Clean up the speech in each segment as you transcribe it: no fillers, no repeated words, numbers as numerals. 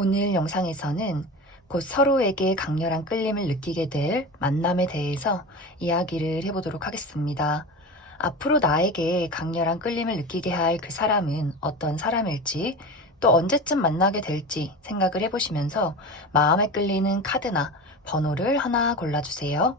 오늘 영상에서는 곧 서로에게 강렬한 끌림을 느끼게 될 만남에 대해서 이야기를 해보도록 하겠습니다. 앞으로 나에게 강렬한 끌림을 느끼게 할 그 사람은 어떤 사람일지, 또 언제쯤 만나게 될지 생각을 해보시면서 마음에 끌리는 카드나 번호를 하나 골라주세요.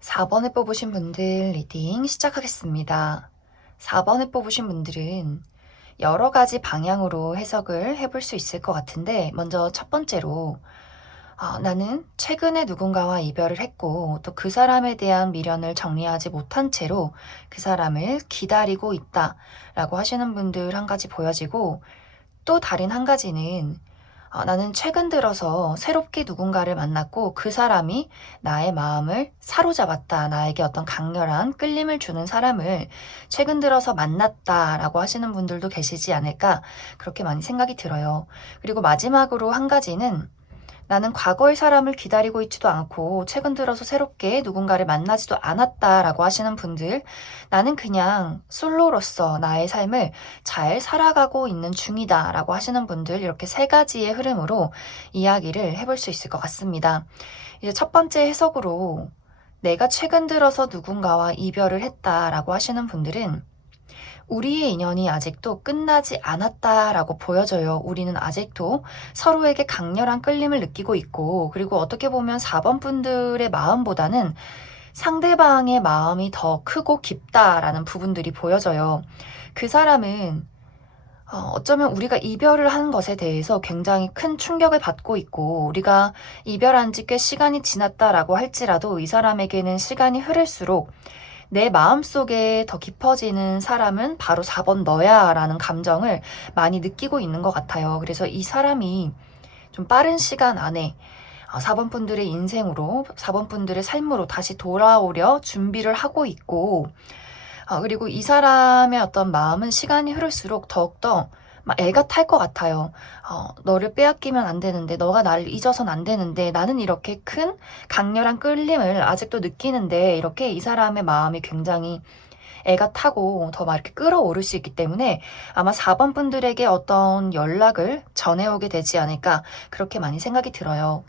4번에 뽑으신 분들 리딩 시작하겠습니다. 4번에 뽑으신 분들은 여러 가지 방향으로 해석을 해볼 수 있을 것 같은데, 먼저 첫 번째로 나는 최근에 누군가와 이별을 했고 또 그 사람에 대한 미련을 정리하지 못한 채로 그 사람을 기다리고 있다 라고 하시는 분들 한 가지 보여지고, 또 다른 한 가지는 나는 최근 들어서 새롭게 누군가를 만났고 그 사람이 나의 마음을 사로잡았다. 나에게 어떤 강렬한 끌림을 주는 사람을 최근 들어서 만났다라고 하시는 분들도 계시지 않을까, 그렇게 많이 생각이 들어요. 그리고 마지막으로 한 가지는 나는 과거의 사람을 기다리고 있지도 않고 최근 들어서 새롭게 누군가를 만나지도 않았다라고 하시는 분들, 나는 그냥 솔로로서 나의 삶을 잘 살아가고 있는 중이다라고 하시는 분들, 이렇게 세 가지의 흐름으로 이야기를 해볼 수 있을 것 같습니다. 이제 첫 번째 해석으로 내가 최근 들어서 누군가와 이별을 했다라고 하시는 분들은 우리의 인연이 아직도 끝나지 않았다라고 보여져요. 우리는 아직도 서로에게 강렬한 끌림을 느끼고 있고, 그리고 어떻게 보면 4번 분들의 마음보다는 상대방의 마음이 더 크고 깊다라는 부분들이 보여져요. 그 사람은 어쩌면 우리가 이별을 한 것에 대해서 굉장히 큰 충격을 받고 있고, 우리가 이별한 지 꽤 시간이 지났다라고 할지라도 이 사람에게는 시간이 흐를수록 내 마음속에 더 깊어지는 사람은 바로 4번 너야 라는 감정을 많이 느끼고 있는 것 같아요. 그래서 이 사람이 좀 빠른 시간 안에 4번 분들의 인생으로, 4번 분들의 삶으로 다시 돌아오려 준비를 하고 있고, 그리고 이 사람의 어떤 마음은 시간이 흐를수록 더욱더 막 애가 탈 것 같아요. 너를 빼앗기면 안 되는데, 너가 나를 잊어선 안 되는데, 나는 이렇게 큰 강렬한 끌림을 아직도 느끼는데, 이렇게 이 사람의 마음이 굉장히 애가 타고 더 막 이렇게 끌어오를 수 있기 때문에 아마 4번 분들에게 어떤 연락을 전해오게 되지 않을까, 그렇게 많이 생각이 들어요.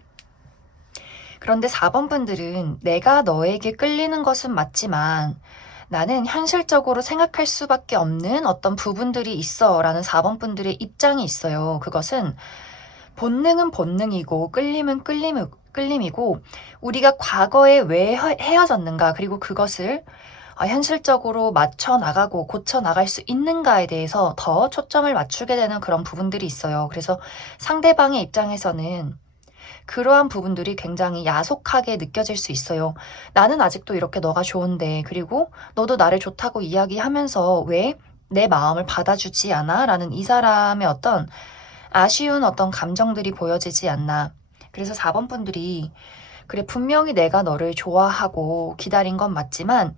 그런데 4번 분들은 내가 너에게 끌리는 것은 맞지만 나는 현실적으로 생각할 수밖에 없는 어떤 부분들이 있어 라는 4번 분들의 입장이 있어요. 그것은 본능은 본능이고 끌림은 끌림이고, 우리가 과거에 왜 헤어졌는가, 그리고 그것을 현실적으로 맞춰 나가고 고쳐 나갈 수 있는가에 대해서 더 초점을 맞추게 되는 그런 부분들이 있어요. 그래서 상대방의 입장에서는 그러한 부분들이 굉장히 야속하게 느껴질 수 있어요. 나는 아직도 이렇게 너가 좋은데, 그리고 너도 나를 좋다고 이야기하면서 왜 내 마음을 받아주지 않아? 라는 이 사람의 어떤 아쉬운 어떤 감정들이 보여지지 않나. 그래서 4번 분들이 그래, 분명히 내가 너를 좋아하고 기다린 건 맞지만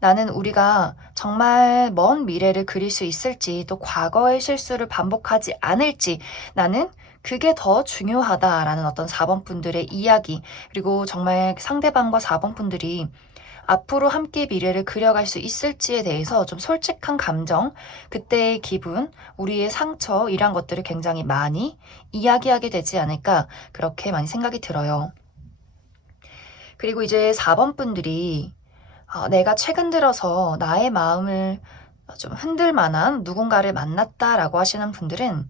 나는 우리가 정말 먼 미래를 그릴 수 있을지 또 과거의 실수를 반복하지 않을지 나는 그게 더 중요하다라는 어떤 4번 분들의 이야기, 그리고 정말 상대방과 4번 분들이 앞으로 함께 미래를 그려갈 수 있을지에 대해서 좀 솔직한 감정, 그때의 기분, 우리의 상처 이런 것들을 굉장히 많이 이야기하게 되지 않을까, 그렇게 많이 생각이 들어요. 그리고 이제 4번 분들이 내가 최근 들어서 나의 마음을 좀 흔들 만한 누군가를 만났다라고 하시는 분들은,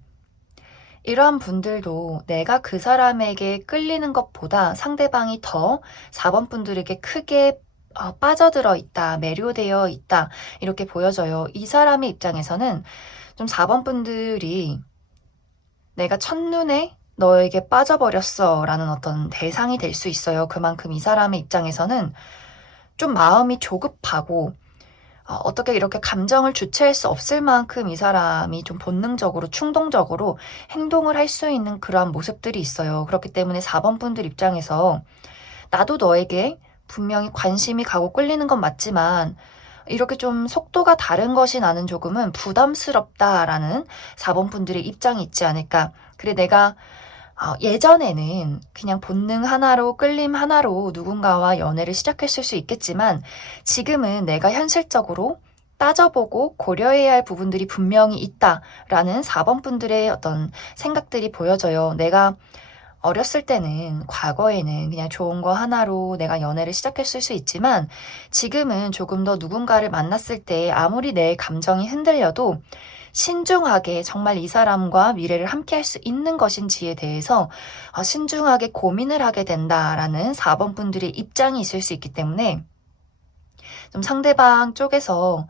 이러한 분들도 내가 그 사람에게 끌리는 것보다 상대방이 더 4번 분들에게 크게 빠져들어 있다, 매료되어 있다, 이렇게 보여져요. 이 사람의 입장에서는 좀 4번 분들이 내가 첫눈에 너에게 빠져버렸어 라는 어떤 대상이 될 수 있어요. 그만큼 이 사람의 입장에서는 좀 마음이 조급하고 어떻게 이렇게 감정을 주체할 수 없을 만큼 이 사람이 좀 본능적으로 충동적으로 행동을 할 수 있는 그러한 모습들이 있어요. 그렇기 때문에 4번 분들 입장에서 나도 너에게 분명히 관심이 가고 끌리는 건 맞지만 이렇게 좀 속도가 다른 것이 나는 조금은 부담스럽다라는 4번 분들의 입장이 있지 않을까. 그래, 내가 예전에는 그냥 본능 하나로 끌림 하나로 누군가와 연애를 시작했을 수 있겠지만 지금은 내가 현실적으로 따져보고 고려해야 할 부분들이 분명히 있다라는 4번 분들의 어떤 생각들이 보여져요. 내가 어렸을 때는, 과거에는 그냥 좋은 거 하나로 내가 연애를 시작했을 수 있지만 지금은 조금 더 누군가를 만났을 때 아무리 내 감정이 흔들려도 신중하게 정말 이 사람과 미래를 함께 할 수 있는 것인지에 대해서 신중하게 고민을 하게 된다라는 4번 분들의 입장이 있을 수 있기 때문에 좀 상대방 쪽에서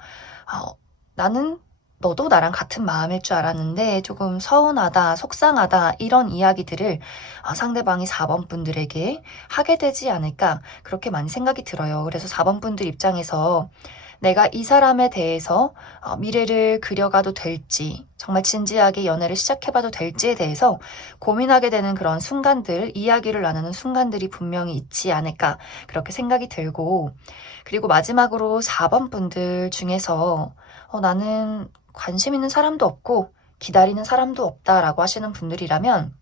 나는 너도 나랑 같은 마음일 줄 알았는데 조금 서운하다, 속상하다 이런 이야기들을 상대방이 4번 분들에게 하게 되지 않을까, 그렇게 많이 생각이 들어요. 그래서 4번 분들 입장에서 내가 이 사람에 대해서 미래를 그려가도 될지, 정말 진지하게 연애를 시작해봐도 될지에 대해서 고민하게 되는 그런 순간들, 이야기를 나누는 순간들이 분명히 있지 않을까, 그렇게 생각이 들고, 그리고 마지막으로 4번 분들 중에서 나는 관심 있는 사람도 없고 기다리는 사람도 없다라고 하시는 분들이라면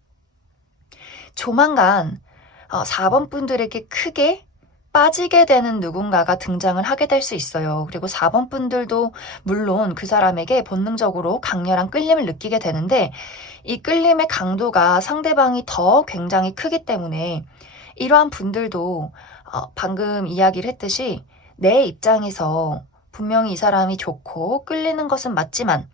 조만간 4번 분들에게 크게 빠지게 되는 누군가가 등장을 하게 될 수 있어요. 그리고 4번 분들도 물론 그 사람에게 본능적으로 강렬한 끌림을 느끼게 되는데 이 끌림의 강도가 상대방이 더 굉장히 크기 때문에 이러한 분들도 방금 이야기를 했듯이 내 입장에서 분명히 이 사람이 좋고 끌리는 것은 맞지만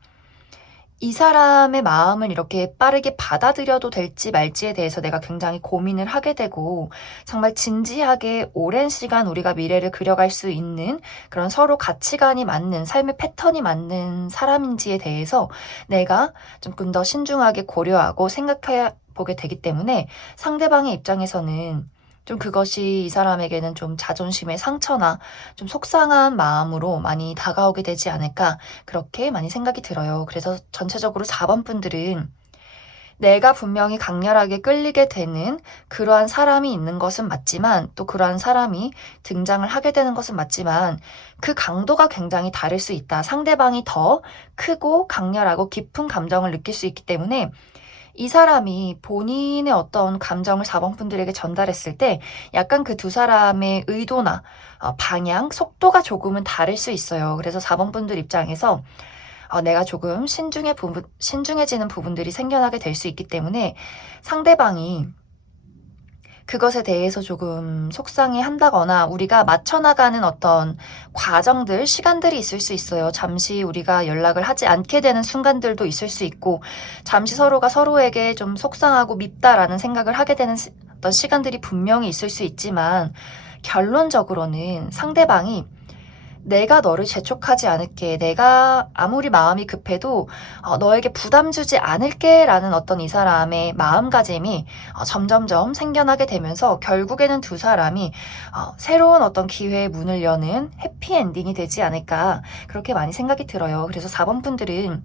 이 사람의 마음을 이렇게 빠르게 받아들여도 될지 말지에 대해서 내가 굉장히 고민을 하게 되고 정말 진지하게 오랜 시간 우리가 미래를 그려갈 수 있는 그런 서로 가치관이 맞는 삶의 패턴이 맞는 사람인지에 대해서 내가 조금 더 신중하게 고려하고 생각해 보게 되기 때문에 상대방의 입장에서는 좀 그것이 이 사람에게는 좀 자존심의 상처나 좀 속상한 마음으로 많이 다가오게 되지 않을까, 그렇게 많이 생각이 들어요. 그래서 전체적으로 4번 분들은 내가 분명히 강렬하게 끌리게 되는 그러한 사람이 있는 것은 맞지만 또 그러한 사람이 등장을 하게 되는 것은 맞지만 그 강도가 굉장히 다를 수 있다. 상대방이 더 크고 강렬하고 깊은 감정을 느낄 수 있기 때문에 이 사람이 본인의 어떤 감정을 4번 분들에게 전달했을 때 약간 그 두 사람의 의도나 방향, 속도가 조금은 다를 수 있어요. 그래서 4번 분들 입장에서 내가 조금 신중해지는 부분들이 생겨나게 될 수 있기 때문에 상대방이 그것에 대해서 조금 속상해 한다거나 우리가 맞춰나가는 어떤 과정들, 시간들이 있을 수 있어요. 잠시 우리가 연락을 하지 않게 되는 순간들도 있을 수 있고 잠시 서로가 서로에게 좀 속상하고 밉다라는 생각을 하게 되는 어떤 시간들이 분명히 있을 수 있지만 결론적으로는 상대방이 내가 너를 재촉하지 않을게. 내가 아무리 마음이 급해도 너에게 부담 주지 않을게 라는 어떤 이 사람의 마음가짐이 점점점 생겨나게 되면서 결국에는 두 사람이 새로운 어떤 기회의 문을 여는 해피엔딩이 되지 않을까 그렇게 많이 생각이 들어요. 그래서 4번 분들은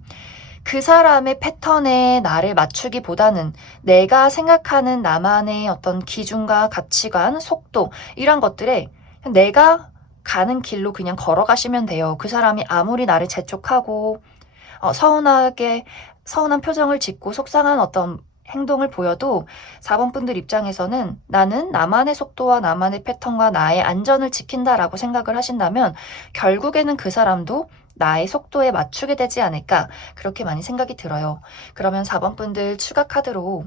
그 사람의 패턴에 나를 맞추기보다는 내가 생각하는 나만의 어떤 기준과 가치관, 속도 이런 것들에 내가 가는 길로 그냥 걸어가시면 돼요. 그 사람이 아무리 나를 재촉하고 서운한 표정을 짓고 속상한 어떤 행동을 보여도 4번 분들 입장에서는 나는 나만의 속도와 나만의 패턴과 나의 안전을 지킨다라고 생각을 하신다면 결국에는 그 사람도 나의 속도에 맞추게 되지 않을까 그렇게 많이 생각이 들어요. 그러면 4번 분들 추가 카드로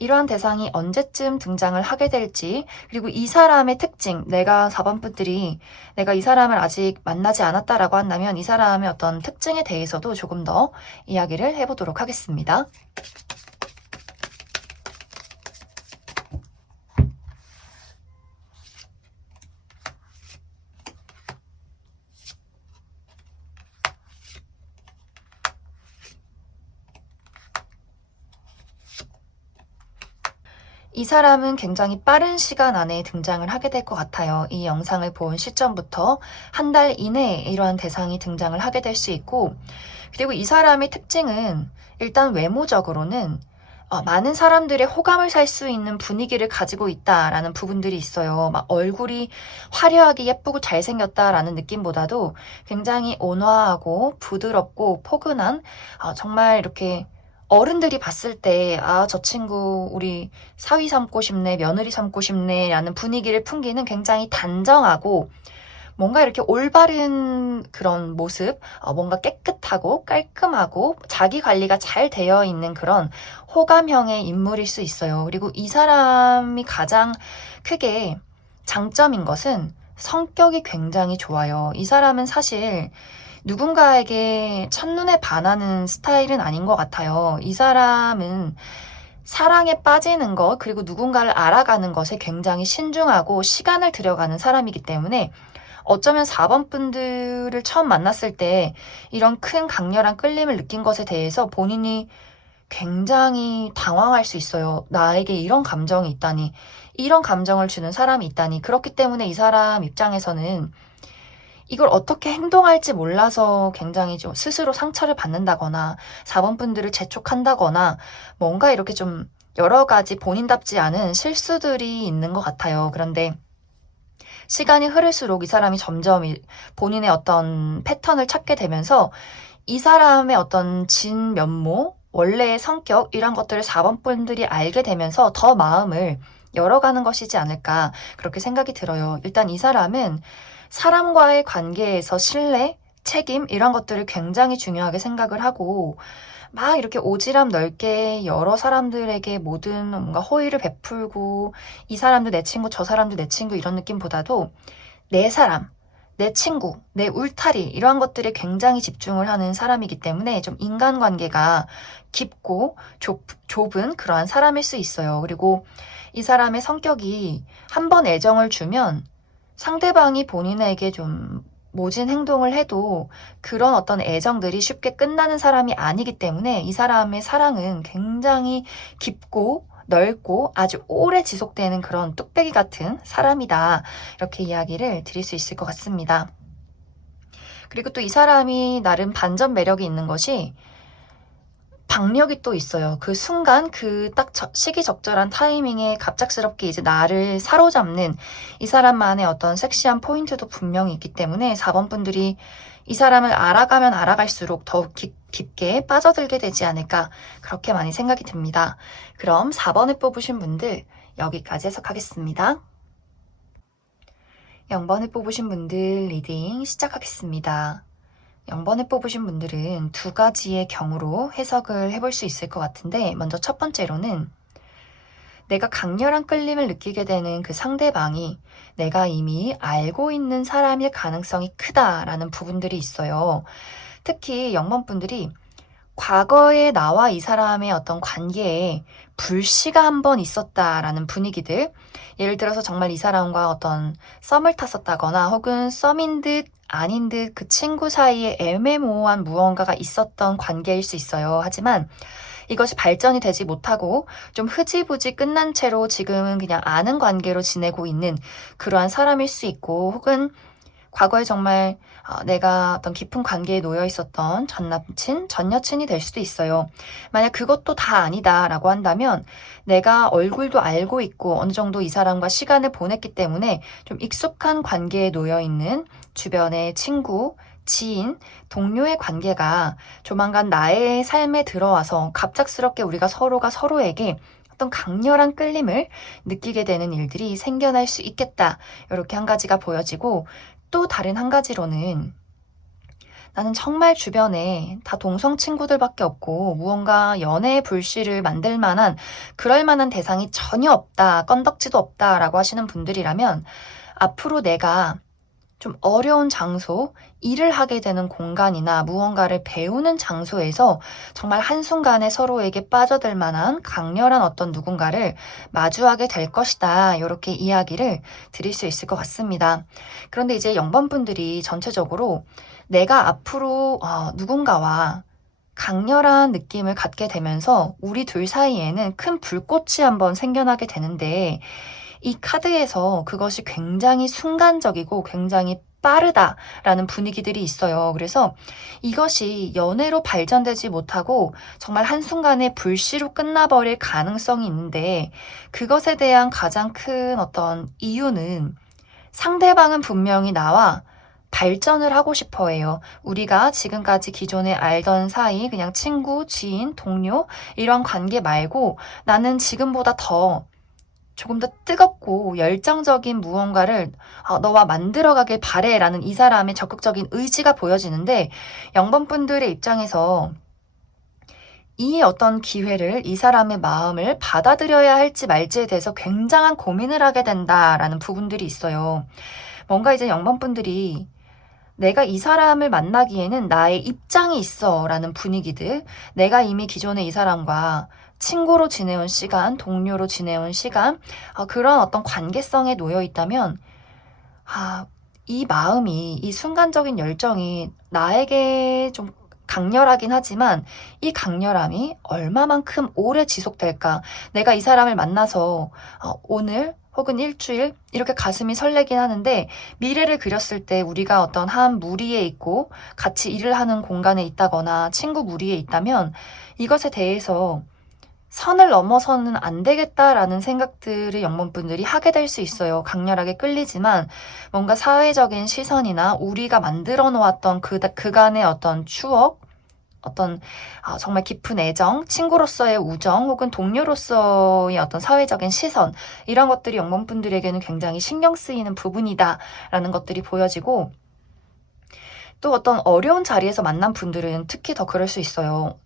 이러한 대상이 언제쯤 등장을 하게 될지 그리고 이 사람의 특징 내가 4번 분들이 내가 이 사람을 아직 만나지 않았다라고 한다면 이 사람의 어떤 특징에 대해서도 조금 더 이야기를 해보도록 하겠습니다. 이 사람은 굉장히 빠른 시간 안에 등장을 하게 될 것 같아요. 이 영상을 본 시점부터 한 달 이내에 이러한 대상이 등장을 하게 될 수 있고 그리고 이 사람의 특징은 일단 외모적으로는 많은 사람들의 호감을 살 수 있는 분위기를 가지고 있다라는 부분들이 있어요. 막 얼굴이 화려하게 예쁘고 잘생겼다라는 느낌보다도 굉장히 온화하고 부드럽고 포근한 정말 이렇게 어른들이 봤을 때, 저 친구 우리 사위 삼고 싶네, 며느리 삼고 싶네 라는 분위기를 풍기는 굉장히 단정하고 뭔가 이렇게 올바른 그런 모습, 뭔가 깨끗하고 깔끔하고 자기 관리가 잘 되어 있는 그런 호감형의 인물일 수 있어요. 그리고 이 사람이 가장 크게 장점인 것은 성격이 굉장히 좋아요. 이 사람은 사실 누군가에게 첫눈에 반하는 스타일은 아닌 것 같아요. 이 사람은 사랑에 빠지는 것, 그리고 누군가를 알아가는 것에 굉장히 신중하고 시간을 들여가는 사람이기 때문에 어쩌면 4번 분들을 처음 만났을 때 이런 큰 강렬한 끌림을 느낀 것에 대해서 본인이 굉장히 당황할 수 있어요. 나에게 이런 감정이 있다니, 이런 감정을 주는 사람이 있다니. 그렇기 때문에 이 사람 입장에서는 이걸 어떻게 행동할지 몰라서 굉장히 좀 스스로 상처를 받는다거나 4번 분들을 재촉한다거나 뭔가 이렇게 좀 여러 가지 본인답지 않은 실수들이 있는 것 같아요. 그런데 시간이 흐를수록 이 사람이 점점 본인의 어떤 패턴을 찾게 되면서 이 사람의 어떤 진면모, 원래의 성격 이런 것들을 4번 분들이 알게 되면서 더 마음을 열어가는 것이지 않을까 그렇게 생각이 들어요. 일단 이 사람은 사람과의 관계에서 신뢰, 책임 이런 것들을 굉장히 중요하게 생각을 하고 막 이렇게 오지랖 넓게 여러 사람들에게 모든 뭔가 호의를 베풀고 이 사람도 내 친구, 저 사람도 내 친구 이런 느낌보다도 내 사람, 내 친구, 내 울타리 이러한 것들에 굉장히 집중을 하는 사람이기 때문에 좀 인간관계가 깊고 좁은 그러한 사람일 수 있어요. 그리고 이 사람의 성격이 한 번 애정을 주면 상대방이 본인에게 좀 모진 행동을 해도 그런 어떤 애정들이 쉽게 끝나는 사람이 아니기 때문에 이 사람의 사랑은 굉장히 깊고 넓고 아주 오래 지속되는 그런 뚝배기 같은 사람이다. 이렇게 이야기를 드릴 수 있을 것 같습니다. 그리고 또 이 사람이 나름 반전 매력이 있는 것이 박력이 또 있어요. 그 순간 그 딱 시기적절한 타이밍에 갑작스럽게 이제 나를 사로잡는 이 사람만의 어떤 섹시한 포인트도 분명히 있기 때문에 4번 분들이 이 사람을 알아가면 알아갈수록 더 깊게 빠져들게 되지 않을까 그렇게 많이 생각이 듭니다. 그럼 4번을 뽑으신 분들 여기까지 해석하겠습니다. 0번을 뽑으신 분들 리딩 시작하겠습니다. 0번을 뽑으신 분들은 두 가지의 경우로 해석을 해볼 수 있을 것 같은데 먼저 첫 번째로는 내가 강렬한 끌림을 느끼게 되는 그 상대방이 내가 이미 알고 있는 사람일 가능성이 크다라는 부분들이 있어요. 특히 0번 분들이 과거에 나와 이 사람의 어떤 관계에 불씨가 한번 있었다라는 분위기들, 예를 들어서 정말 이 사람과 어떤 썸을 탔었다거나 혹은 썸인 듯 아닌 듯 그 친구 사이에 애매모호한 무언가가 있었던 관계일 수 있어요. 하지만 이것이 발전이 되지 못하고 좀 흐지부지 끝난 채로 지금은 그냥 아는 관계로 지내고 있는 그러한 사람일 수 있고, 혹은 과거에 정말 내가 어떤 깊은 관계에 놓여 있었던 전 남친, 전 여친이 될 수도 있어요. 만약 그것도 다 아니다라고 한다면 내가 얼굴도 알고 있고 어느 정도 이 사람과 시간을 보냈기 때문에 좀 익숙한 관계에 놓여 있는 주변의 친구, 지인, 동료의 관계가 조만간 나의 삶에 들어와서 갑작스럽게 우리가 서로가 서로에게 어떤 강렬한 끌림을 느끼게 되는 일들이 생겨날 수 있겠다. 이렇게 한 가지가 보여지고, 또 다른 한 가지로는 나는 정말 주변에 다 동성 친구들밖에 없고 무언가 연애의 불씨를 만들 만한 그럴 만한 대상이 전혀 없다, 건덕지도 없다라고 하시는 분들이라면 앞으로 내가 좀 어려운 장소, 일을 하게 되는 공간이나 무언가를 배우는 장소에서 정말 한순간에 서로에게 빠져들 만한 강렬한 어떤 누군가를 마주하게 될 것이다. 이렇게 이야기를 드릴 수 있을 것 같습니다. 그런데 이제 0번분들이 전체적으로 내가 앞으로 누군가와 강렬한 느낌을 갖게 되면서 우리 둘 사이에는 큰 불꽃이 한번 생겨나게 되는데, 이 카드에서 그것이 굉장히 순간적이고 굉장히 빠르다라는 분위기들이 있어요. 그래서 이것이 연애로 발전되지 못하고 정말 한순간에 불씨로 끝나버릴 가능성이 있는데, 그것에 대한 가장 큰 어떤 이유는 상대방은 분명히 나와 발전을 하고 싶어 해요. 우리가 지금까지 기존에 알던 사이, 그냥 친구, 지인, 동료, 이런 관계 말고 나는 지금보다 조금 더 뜨겁고 열정적인 무언가를 너와 만들어가길 바래라는 이 사람의 적극적인 의지가 보여지는데, 0번분들의 입장에서 이 어떤 기회를, 이 사람의 마음을 받아들여야 할지 말지에 대해서 굉장한 고민을 하게 된다라는 부분들이 있어요. 뭔가 이제 0번분들이 내가 이 사람을 만나기에는 나의 입장이 있어 라는 분위기들, 내가 이미 기존에 이 사람과 친구로 지내온 시간, 동료로 지내온 시간, 그런 어떤 관계성에 놓여 있다면 이 마음이, 이 순간적인 열정이 나에게 좀 강렬하긴 하지만 이 강렬함이 얼마만큼 오래 지속될까? 내가 이 사람을 만나서 오늘 혹은 일주일 이렇게 가슴이 설레긴 하는데, 미래를 그렸을 때 우리가 어떤 한 무리에 있고 같이 일을 하는 공간에 있다거나 친구 무리에 있다면 이것에 대해서 선을 넘어서는 안 되겠다라는 생각들을 0번분들이 하게 될 수 있어요. 강렬하게 끌리지만 뭔가 사회적인 시선이나 우리가 만들어 놓았던 그간의 어떤 추억, 어떤 정말 깊은 애정, 친구로서의 우정, 혹은 동료로서의 어떤 사회적인 시선, 이런 것들이 0번분들에게는 굉장히 신경 쓰이는 부분이다라는 것들이 보여지고, 또 어떤 어려운 자리에서 만난 분들은 특히 더 그럴 수 있어요.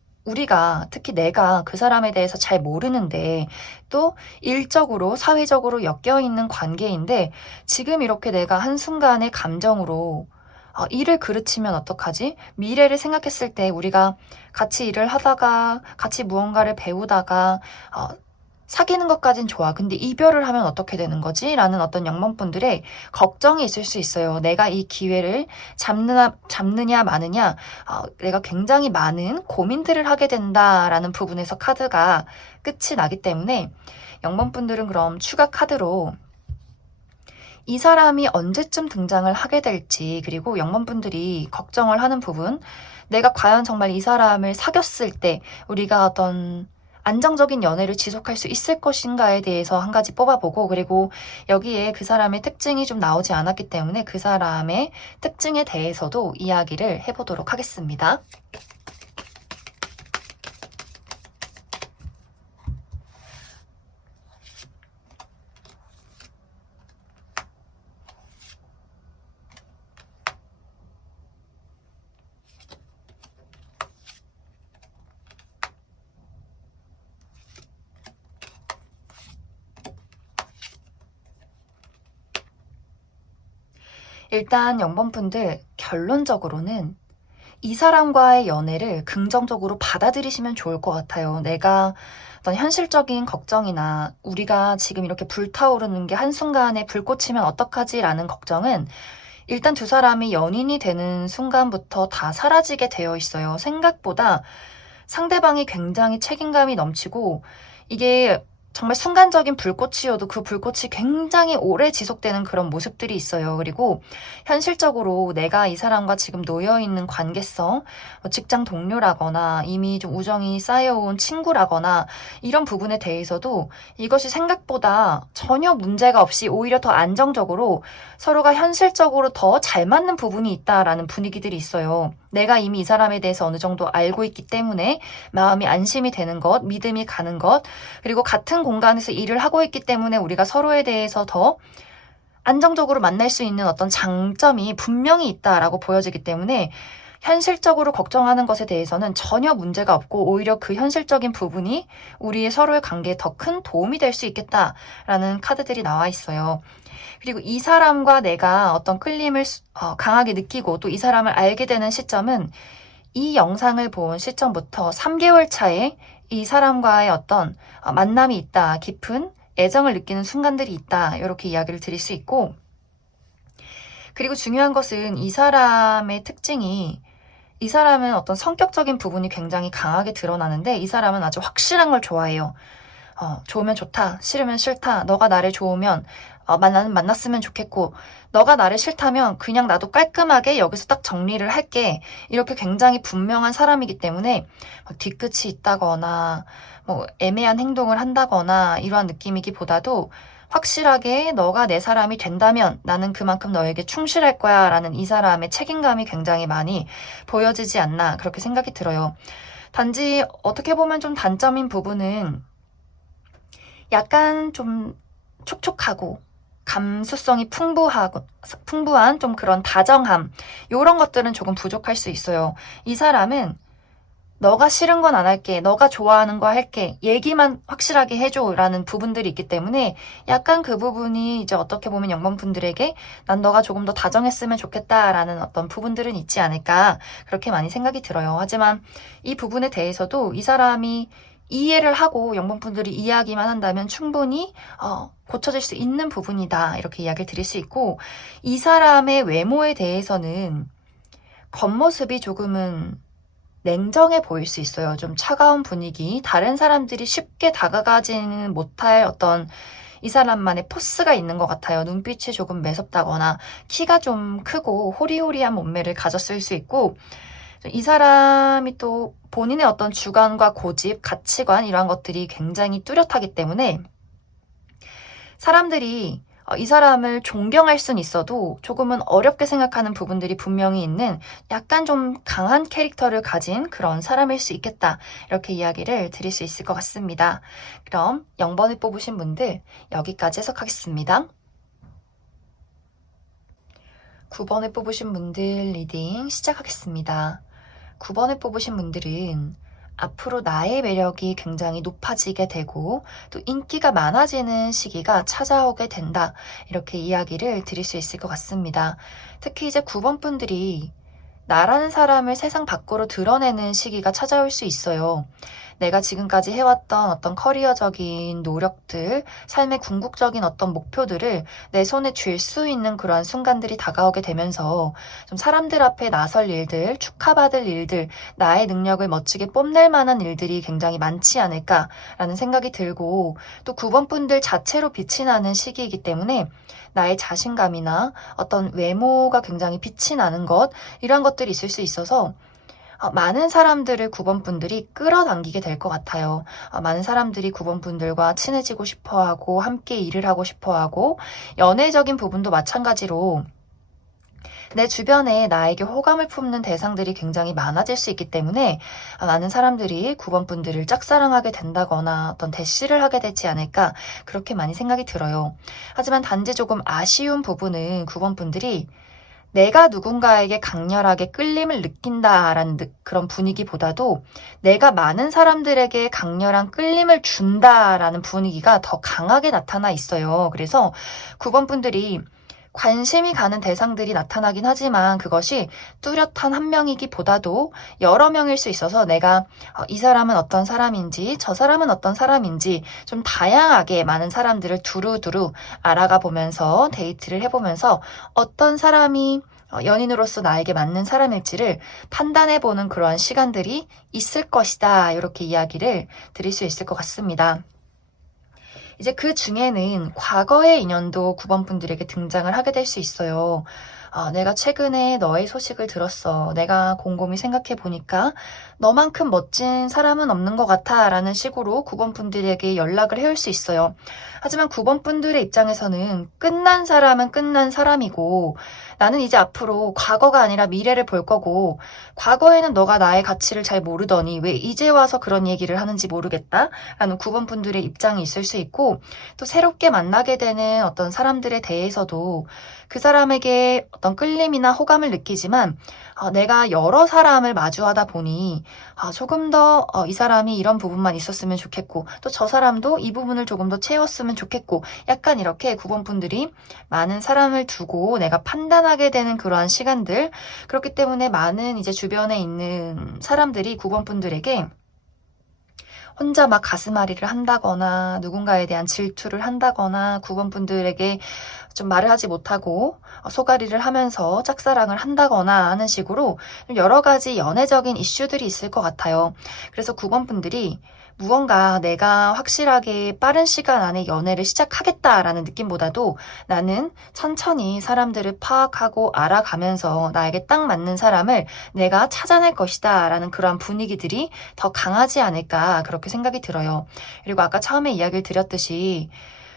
특히 내가 그 사람에 대해서 잘 모르는데 또 일적으로, 사회적으로 엮여있는 관계인데 지금 이렇게 내가 한순간에 감정으로 일을 그르치면 어떡하지? 미래를 생각했을 때 우리가 같이 일을 하다가 같이 무언가를 배우다가 사귀는 것까진 좋아. 근데 이별을 하면 어떻게 되는 거지? 라는 어떤 0번분들의 걱정이 있을 수 있어요. 내가 이 기회를 잡느냐 마느냐, 내가 굉장히 많은 고민들을 하게 된다라는 부분에서 카드가 끝이 나기 때문에 0번분들은 그럼 추가 카드로 이 사람이 언제쯤 등장을 하게 될지, 그리고 0번분들이 걱정을 하는 부분, 내가 과연 정말 이 사람을 사귀었을 때 우리가 어떤 안정적인 연애를 지속할 수 있을 것인가에 대해서 한 가지 뽑아보고, 그리고 여기에 그 사람의 특징이 좀 나오지 않았기 때문에 그 사람의 특징에 대해서도 이야기를 해보도록 하겠습니다. 일단 0번분들, 결론적으로는 이 사람과의 연애를 긍정적으로 받아들이시면 좋을 것 같아요. 내가 어떤 현실적인 걱정이나 우리가 지금 이렇게 불타오르는 게 한순간에 불꽃이면 어떡하지? 라는 걱정은 일단 두 사람이 연인이 되는 순간부터 다 사라지게 되어 있어요. 생각보다 상대방이 굉장히 책임감이 넘치고 이게 정말 순간적인 불꽃이어도 그 불꽃이 굉장히 오래 지속되는 그런 모습들이 있어요. 그리고 현실적으로 내가 이 사람과 지금 놓여있는 관계성, 직장 동료라거나 이미 좀 우정이 쌓여온 친구라거나 이런 부분에 대해서도 이것이 생각보다 전혀 문제가 없이 오히려 더 안정적으로 서로가 현실적으로 더 잘 맞는 부분이 있다라는 분위기들이 있어요. 내가 이미 이 사람에 대해서 어느 정도 알고 있기 때문에 마음이 안심이 되는 것, 믿음이 가는 것, 그리고 같은 공간에서 일을 하고 있기 때문에 우리가 서로에 대해서 더 안정적으로 만날 수 있는 어떤 장점이 분명히 있다라고 보여지기 때문에 현실적으로 걱정하는 것에 대해서는 전혀 문제가 없고 오히려 그 현실적인 부분이 우리의 서로의 관계에 더 큰 도움이 될 수 있겠다라는 카드들이 나와 있어요. 그리고 이 사람과 내가 어떤 끌림을 강하게 느끼고 또 이 사람을 알게 되는 시점은 이 영상을 본 시점부터 3개월 차에 이 사람과의 어떤 만남이 있다, 깊은 애정을 느끼는 순간들이 있다, 이렇게 이야기를 드릴 수 있고, 그리고 중요한 것은 이 사람의 특징이, 이 사람은 어떤 성격적인 부분이 굉장히 강하게 드러나는데 이 사람은 아주 확실한 걸 좋아해요. 좋으면 좋다, 싫으면 싫다, 너가 나를 좋으면 나는 만났으면 좋겠고, 너가 나를 싫다면 그냥 나도 깔끔하게 여기서 딱 정리를 할게. 이렇게 굉장히 분명한 사람이기 때문에 뒤끝이 있다거나 뭐 애매한 행동을 한다거나 이러한 느낌이기보다도 확실하게 너가 내 사람이 된다면 나는 그만큼 너에게 충실할 거야 라는 이 사람의 책임감이 굉장히 많이 보여지지 않나 그렇게 생각이 들어요. 단지 어떻게 보면 좀 단점인 부분은 약간 좀 촉촉하고 감수성이 풍부한 좀 그런 다정함, 이런 것들은 조금 부족할 수 있어요. 이 사람은 너가 싫은 건 안 할게, 너가 좋아하는 거 할게, 얘기만 확실하게 해줘라는 부분들이 있기 때문에 약간 그 부분이 이제 어떻게 보면 영범분들에게 난 너가 조금 더 다정했으면 좋겠다라는 어떤 부분들은 있지 않을까 그렇게 많이 생각이 들어요. 하지만 이 부분에 대해서도 이 사람이 이해를 하고 영범분들이 이야기만 한다면 충분히 고쳐질 수 있는 부분이다 이렇게 이야기를 드릴 수 있고, 이 사람의 외모에 대해서는 겉모습이 조금은 냉정해 보일 수 있어요. 좀 차가운 분위기, 다른 사람들이 쉽게 다가가지는 못할 어떤 이 사람만의 포스가 있는 것 같아요. 눈빛이 조금 매섭다거나 키가 좀 크고 호리호리한 몸매를 가졌을 수 있고, 이 사람이 또 본인의 어떤 주관과 고집, 가치관 이러한 것들이 굉장히 뚜렷하기 때문에 사람들이 이 사람을 존경할 순 있어도 조금은 어렵게 생각하는 부분들이 분명히 있는 약간 좀 강한 캐릭터를 가진 그런 사람일 수 있겠다. 이렇게 이야기를 드릴 수 있을 것 같습니다. 그럼 0번을 뽑으신 분들 여기까지 해석하겠습니다. 9번을 뽑으신 분들 리딩 시작하겠습니다. 9번을 뽑으신 분들은 앞으로 나의 매력이 굉장히 높아지게 되고 또 인기가 많아지는 시기가 찾아오게 된다. 이렇게 이야기를 드릴 수 있을 것 같습니다. 특히 이제 9번 분들이 나라는 사람을 세상 밖으로 드러내는 시기가 찾아올 수 있어요. 내가 지금까지 해왔던 어떤 커리어적인 노력들, 삶의 궁극적인 어떤 목표들을 내 손에 쥘 수 있는 그러한 순간들이 다가오게 되면서 좀 사람들 앞에 나설 일들, 축하받을 일들, 나의 능력을 멋지게 뽐낼 만한 일들이 굉장히 많지 않을까라는 생각이 들고, 또 9번 분들 자체로 빛이 나는 시기이기 때문에 나의 자신감이나 어떤 외모가 굉장히 빛이 나는 것, 이런 것들이 있을 수 있어서 많은 사람들을 9번 분들이 끌어당기게 될 것 같아요. 많은 사람들이 9번 분들과 친해지고 싶어하고 함께 일을 하고 싶어하고, 연애적인 부분도 마찬가지로 내 주변에 나에게 호감을 품는 대상들이 굉장히 많아질 수 있기 때문에 많은 사람들이 9번 분들을 짝사랑하게 된다거나 어떤 대시를 하게 되지 않을까 그렇게 많이 생각이 들어요. 하지만 단지 조금 아쉬운 부분은 9번 분들이 내가 누군가에게 강렬하게 끌림을 느낀다라는 그런 분위기보다도 내가 많은 사람들에게 강렬한 끌림을 준다라는 분위기가 더 강하게 나타나 있어요. 그래서 9번 분들이 관심이 가는 대상들이 나타나긴 하지만 그것이 뚜렷한 한 명이기보다도 여러 명일 수 있어서 내가 이 사람은 어떤 사람인지 저 사람은 어떤 사람인지 좀 다양하게 많은 사람들을 두루두루 알아가 보면서 데이트를 해보면서 어떤 사람이 연인으로서 나에게 맞는 사람일지를 판단해보는 그러한 시간들이 있을 것이다. 이렇게 이야기를 드릴 수 있을 것 같습니다. 이제 그 중에는 과거의 인연도 9번 분들에게 등장을 하게 될 수 있어요. 내가 최근에 너의 소식을 들었어. 내가 곰곰이 생각해 보니까 너만큼 멋진 사람은 없는 것 같아. 라는 식으로 9번 분들에게 연락을 해올 수 있어요. 하지만 9번 분들의 입장에서는 끝난 사람은 끝난 사람이고 나는 이제 앞으로 과거가 아니라 미래를 볼 거고 과거에는 너가 나의 가치를 잘 모르더니 왜 이제 와서 그런 얘기를 하는지 모르겠다. 라는 9번 분들의 입장이 있을 수 있고 또 새롭게 만나게 되는 어떤 사람들에 대해서도 그 사람에게 어떤 끌림이나 호감을 느끼지만 내가 여러 사람을 마주하다 보니 조금 더 이 사람이 이런 부분만 있었으면 좋겠고 또 저 사람도 이 부분을 조금 더 채웠으면 좋겠고 약간 이렇게 9번 분들이 많은 사람을 두고 내가 판단하게 되는 그러한 시간들 그렇기 때문에 많은 이제 주변에 있는 사람들이 9번 분들에게 혼자 막 가슴앓이를 한다거나 누군가에 대한 질투를 한다거나 9번 분들에게 좀 말을 하지 못하고 소가리를 하면서 짝사랑을 한다거나 하는 식으로 여러 가지 연애적인 이슈들이 있을 것 같아요. 그래서 9번 분들이 무언가 내가 확실하게 빠른 시간 안에 연애를 시작하겠다라는 느낌보다도 나는 천천히 사람들을 파악하고 알아가면서 나에게 딱 맞는 사람을 내가 찾아낼 것이다 라는 그러한 분위기들이 더 강하지 않을까 그렇게 생각이 들어요. 그리고 아까 처음에 이야기를 드렸듯이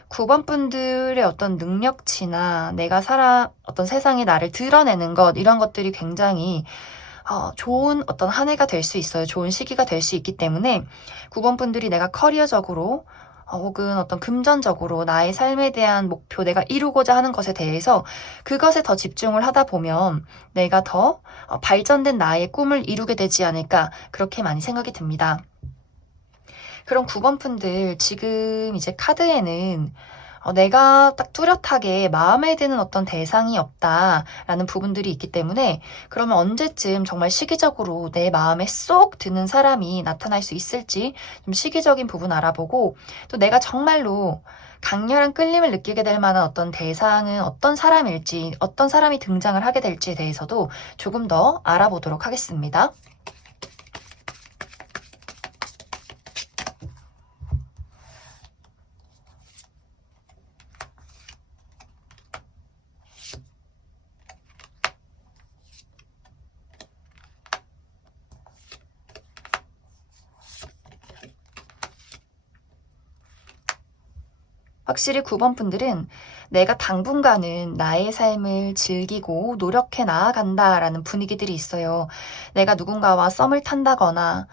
9번 분들의 어떤 능력치나 내가 어떤 세상에 나를 드러내는 것 이런 것들이 굉장히 좋은 어떤 한 해가 될 수 있어요. 좋은 시기가 될 수 있기 때문에 9번 분들이 내가 커리어적으로 혹은 어떤 금전적으로 나의 삶에 대한 목표, 내가 이루고자 하는 것에 대해서 그것에 더 집중을 하다 보면 내가 더 발전된 나의 꿈을 이루게 되지 않을까 그렇게 많이 생각이 듭니다. 그럼 9번 분들 지금 이제 카드에는 내가 딱 뚜렷하게 마음에 드는 어떤 대상이 없다라는 부분들이 있기 때문에 그러면 언제쯤 정말 시기적으로 내 마음에 쏙 드는 사람이 나타날 수 있을지 좀 시기적인 부분 알아보고 또 내가 정말로 강렬한 끌림을 느끼게 될 만한 어떤 대상은 어떤 사람일지 어떤 사람이 등장을 하게 될지에 대해서도 조금 더 알아보도록 하겠습니다. 확실히 9번 분들은 내가 당분간은 나의 삶을 즐기고 노력해 나아간다라는 분위기들이 있어요. 내가 누군가와 썸을 탄다거나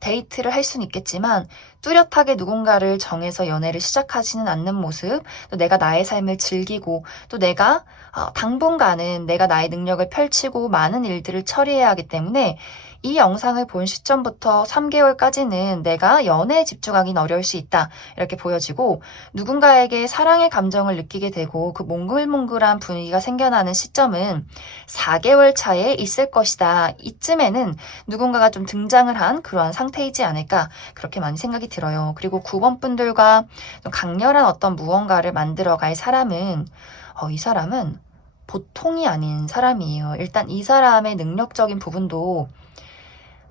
데이트를 할 수는 있겠지만 뚜렷하게 누군가를 정해서 연애를 시작하지는 않는 모습, 또 내가 나의 삶을 즐기고 또 내가 당분간은 내가 나의 능력을 펼치고 많은 일들을 처리해야 하기 때문에 이 영상을 본 시점부터 3개월까지는 내가 연애에 집중하기는 어려울 수 있다. 이렇게 보여지고 누군가에게 사랑의 감정을 느끼게 되고 그 몽글몽글한 분위기가 생겨나는 시점은 4개월 차에 있을 것이다. 이쯤에는 누군가가 좀 등장을 한 그러한 상태이지 않을까 그렇게 많이 생각이 들어요. 그리고 9번 분들과 좀 강렬한 어떤 무언가를 만들어갈 사람은 이 사람은 보통이 아닌 사람이에요. 일단 이 사람의 능력적인 부분도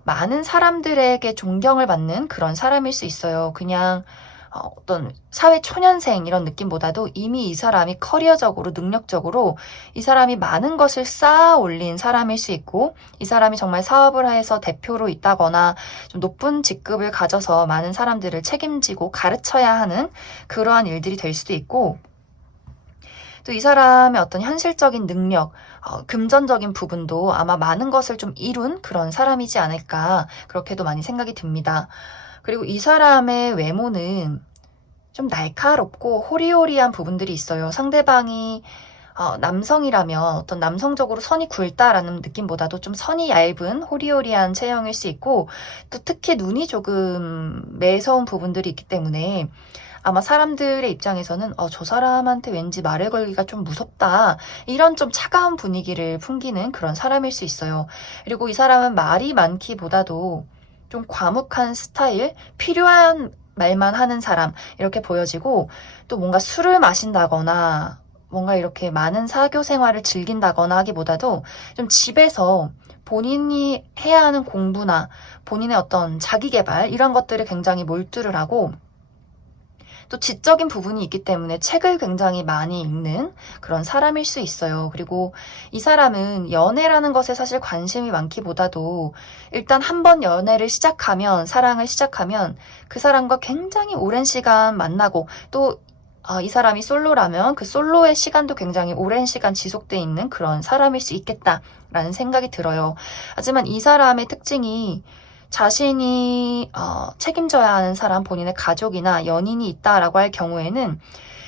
많은 사람들에게 존경을 받는 그런 사람일 수 있어요. 그냥 어떤 사회 초년생 이런 느낌보다도 이미 이 사람이 커리어적으로 능력적으로 이 사람이 많은 것을 쌓아 올린 사람일 수 있고 이 사람이 정말 사업을 해서 대표로 있다거나 좀 높은 직급을 가져서 많은 사람들을 책임지고 가르쳐야 하는 그러한 일들이 될 수도 있고 또 이 사람의 어떤 현실적인 능력, 금전적인 부분도 아마 많은 것을 좀 이룬 그런 사람이지 않을까 그렇게도 많이 생각이 듭니다. 그리고 이 사람의 외모는 좀 날카롭고 호리호리한 부분들이 있어요. 상대방이 남성이라면 어떤 남성적으로 선이 굵다라는 느낌보다도 좀 선이 얇은 호리호리한 체형일 수 있고 또 특히 눈이 조금 매서운 부분들이 있기 때문에 아마 사람들의 입장에서는 저 사람한테 왠지 말을 걸기가 좀 무섭다. 이런 좀 차가운 분위기를 풍기는 그런 사람일 수 있어요. 그리고 이 사람은 말이 많기보다도 좀 과묵한 스타일, 필요한 말만 하는 사람 이렇게 보여지고, 또 뭔가 술을 마신다거나 뭔가 이렇게 많은 사교 생활을 즐긴다거나 하기보다도 좀 집에서 본인이 해야 하는 공부나 본인의 어떤 자기 개발 이런 것들을 굉장히 몰두를 하고, 또 지적인 부분이 있기 때문에 책을 굉장히 많이 읽는 그런 사람일 수 있어요. 그리고 이 사람은 연애라는 것에 사실 관심이 많기보다도 일단 한번 연애를 시작하면, 사랑을 시작하면 그 사람과 굉장히 오랜 시간 만나고, 또 이 사람이 솔로라면 그 솔로의 시간도 굉장히 오랜 시간 지속돼 있는 그런 사람일 수 있겠다라는 생각이 들어요. 하지만 이 사람의 특징이 자신이 책임져야 하는 사람, 본인의 가족이나 연인이 있다라고 할 경우에는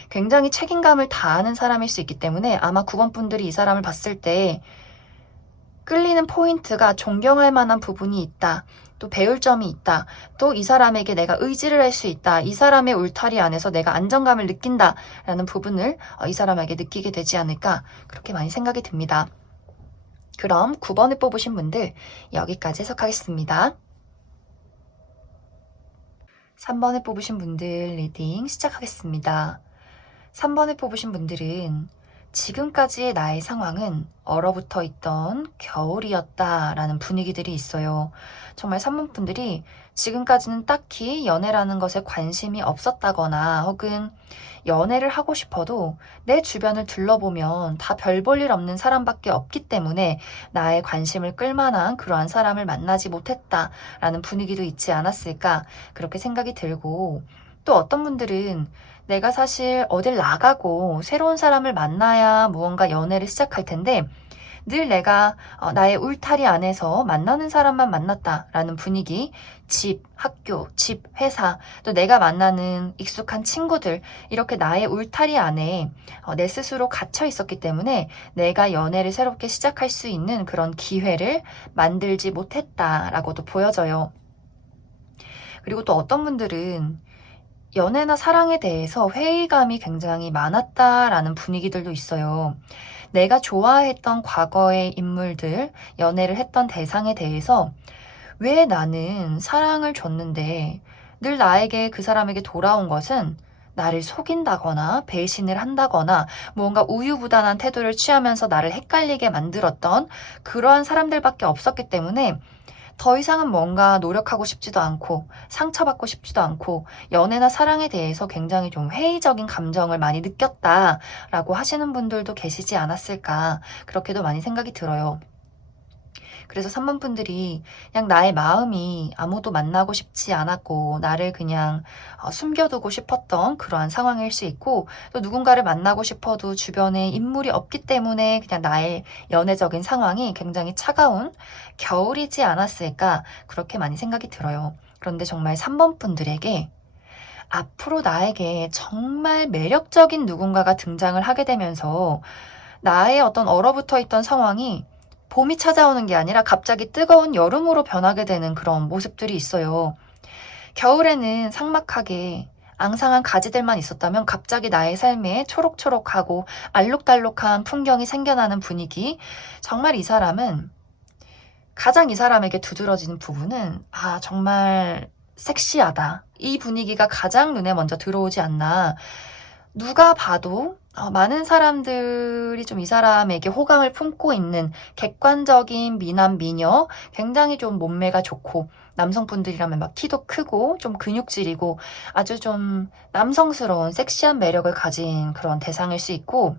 굉장히 책임감을 다하는 사람일 수 있기 때문에, 아마 9번 분들이 이 사람을 봤을 때 끌리는 포인트가 존경할 만한 부분이 있다, 또 배울 점이 있다, 또 이 사람에게 내가 의지를 할 수 있다, 이 사람의 울타리 안에서 내가 안정감을 느낀다라는 부분을 이 사람에게 느끼게 되지 않을까, 그렇게 많이 생각이 듭니다. 그럼 9번을 뽑으신 분들 여기까지 해석하겠습니다. 3번을 뽑으신 분들 리딩 시작하겠습니다. 3번을 뽑으신 분들은 지금까지의 나의 상황은 얼어붙어 있던 겨울이었다라는 분위기들이 있어요. 정말 3번 분들이 지금까지는 딱히 연애라는 것에 관심이 없었다거나, 혹은 연애를 하고 싶어도 내 주변을 둘러보면 다 별 볼 일 없는 사람밖에 없기 때문에 나의 관심을 끌만한 그러한 사람을 만나지 못했다라는 분위기도 있지 않았을까, 그렇게 생각이 들고, 또 어떤 분들은 내가 사실 어딜 나가고 새로운 사람을 만나야 무언가 연애를 시작할 텐데, 늘 내가 나의 울타리 안에서 만나는 사람만 만났다라는 분위기, 집, 학교, 집, 회사, 또 내가 만나는 익숙한 친구들, 이렇게 나의 울타리 안에 내 스스로 갇혀 있었기 때문에 내가 연애를 새롭게 시작할 수 있는 그런 기회를 만들지 못했다라고도 보여져요. 그리고 또 어떤 분들은 연애나 사랑에 대해서 회의감이 굉장히 많았다라는 분위기들도 있어요. 내가 좋아했던 과거의 인물들, 연애를 했던 대상에 대해서 왜 나는 사랑을 줬는데 늘 나에게, 그 사람에게 돌아온 것은 나를 속인다거나 배신을 한다거나 무언가 우유부단한 태도를 취하면서 나를 헷갈리게 만들었던 그러한 사람들밖에 없었기 때문에 더 이상은 뭔가 노력하고 싶지도 않고 상처받고 싶지도 않고 연애나 사랑에 대해서 굉장히 좀 회의적인 감정을 많이 느꼈다라고 하시는 분들도 계시지 않았을까, 그렇게도 많이 생각이 들어요. 그래서 3번 분들이 그냥 나의 마음이 아무도 만나고 싶지 않았고 나를 그냥 숨겨두고 싶었던 그러한 상황일 수 있고, 또 누군가를 만나고 싶어도 주변에 인물이 없기 때문에 그냥 나의 연애적인 상황이 굉장히 차가운 겨울이지 않았을까, 그렇게 많이 생각이 들어요. 그런데 정말 3번 분들에게 앞으로 나에게 정말 매력적인 누군가가 등장을 하게 되면서 나의 어떤 얼어붙어 있던 상황이 봄이 찾아오는 게 아니라 갑자기 뜨거운 여름으로 변하게 되는 그런 모습들이 있어요. 겨울에는 삭막하게 앙상한 가지들만 있었다면 갑자기 나의 삶에 초록초록하고 알록달록한 풍경이 생겨나는 분위기. 정말 이 사람은, 가장 이 사람에게 두드러지는 부분은 정말 섹시하다, 이 분위기가 가장 눈에 먼저 들어오지 않나. 누가 봐도 많은 사람들이 좀 이 사람에게 호감을 품고 있는 객관적인 미남 미녀, 굉장히 좀 몸매가 좋고, 남성분들이라면 막 키도 크고 좀 근육질이고 아주 좀 남성스러운 섹시한 매력을 가진 그런 대상일 수 있고,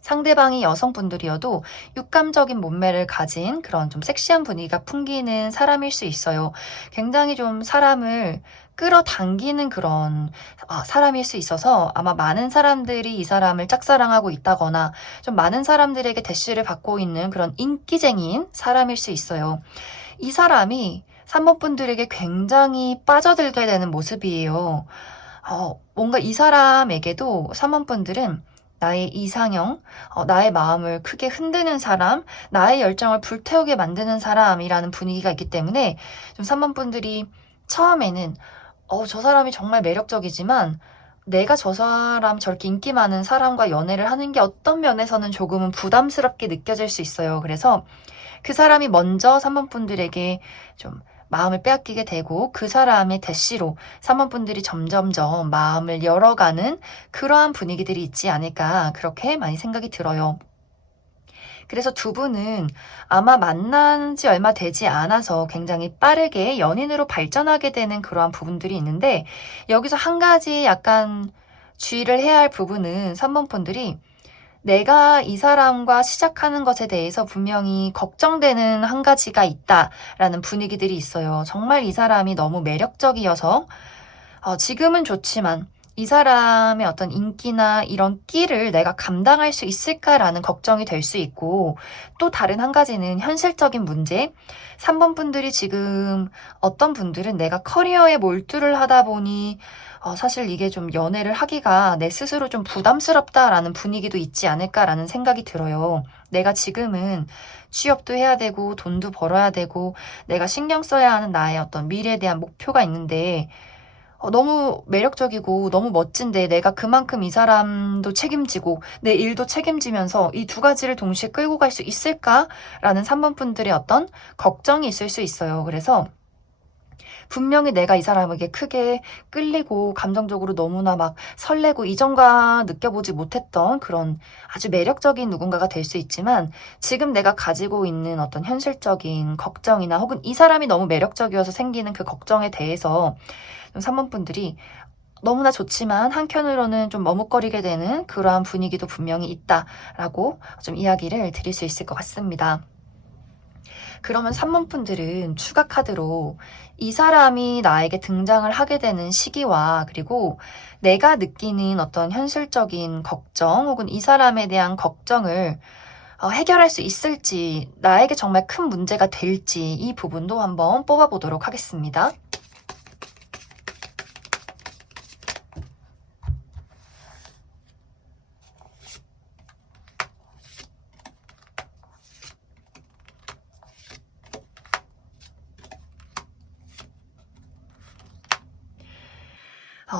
상대방이 여성분들이어도 육감적인 몸매를 가진 그런 좀 섹시한 분위기가 풍기는 사람일 수 있어요. 굉장히 좀 사람을 끌어당기는 그런 사람일 수 있어서, 아마 많은 사람들이 이 사람을 짝사랑하고 있다거나 좀 많은 사람들에게 대시를 받고 있는 그런 인기쟁이인 사람일 수 있어요. 이 사람이 3번 분들에게 굉장히 빠져들게 되는 모습이에요. 뭔가 이 사람에게도 3번 분들은 나의 이상형, 나의 마음을 크게 흔드는 사람, 나의 열정을 불태우게 만드는 사람이라는 분위기가 있기 때문에 좀 3번 분들이 처음에는 저 사람이 정말 매력적이지만 내가 저 사람 저렇게 인기 많은 사람과 연애를 하는 게 어떤 면에서는 조금은 부담스럽게 느껴질 수 있어요. 그래서 그 사람이 먼저 3번 분들에게 좀 마음을 빼앗기게 되고 그 사람의 대시로 3번 분들이 점점점 마음을 열어가는 그러한 분위기들이 있지 않을까 그렇게 많이 생각이 들어요. 그래서 두 분은 아마 만난 지 얼마 되지 않아서 굉장히 빠르게 연인으로 발전하게 되는 그러한 부분들이 있는데 여기서 한 가지 약간 주의를 해야 할 부분은 3번 분들이 내가 이 사람과 시작하는 것에 대해서 분명히 걱정되는 한 가지가 있다라는 분위기들이 있어요. 정말 이 사람이 너무 매력적이어서 지금은 좋지만 이 사람의 어떤 인기나 이런 끼를 내가 감당할 수 있을까라는 걱정이 될 수 있고 또 다른 한 가지는 현실적인 문제. 3번 분들이 지금 어떤 분들은 내가 커리어에 몰두를 하다 보니 사실 이게 좀 연애를 하기가 내 스스로 좀 부담스럽다라는 분위기도 있지 않을까라는 생각이 들어요. 내가 지금은 취업도 해야 되고 돈도 벌어야 되고 내가 신경 써야 하는 나의 어떤 미래에 대한 목표가 있는데 너무 매력적이고 너무 멋진데 내가 그만큼 이 사람도 책임지고 내 일도 책임지면서 이 두 가지를 동시에 끌고 갈 수 있을까라는 3번 분들의 어떤 걱정이 있을 수 있어요. 그래서 분명히 내가 이 사람에게 크게 끌리고 감정적으로 너무나 막 설레고 이전과 느껴보지 못했던 그런 아주 매력적인 누군가가 될 수 있지만 지금 내가 가지고 있는 어떤 현실적인 걱정이나 혹은 이 사람이 너무 매력적이어서 생기는 그 걱정에 대해서 3번 분들이 너무나 좋지만 한편으로는 좀 머뭇거리게 되는 그러한 분위기도 분명히 있다라고 좀 이야기를 드릴 수 있을 것 같습니다. 그러면 3번 분들은 추가 카드로 이 사람이 나에게 등장을 하게 되는 시기와 그리고 내가 느끼는 어떤 현실적인 걱정 혹은 이 사람에 대한 걱정을 해결할 수 있을지 나에게 정말 큰 문제가 될지 이 부분도 한번 뽑아보도록 하겠습니다.